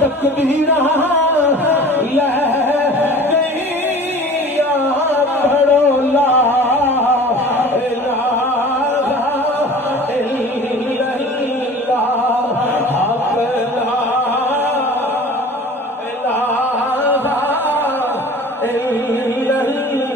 तकदीरा लह गईया पढ़ो ला इलाहा इल्लल्लाह हक ला इलाहा इल्लल्लाह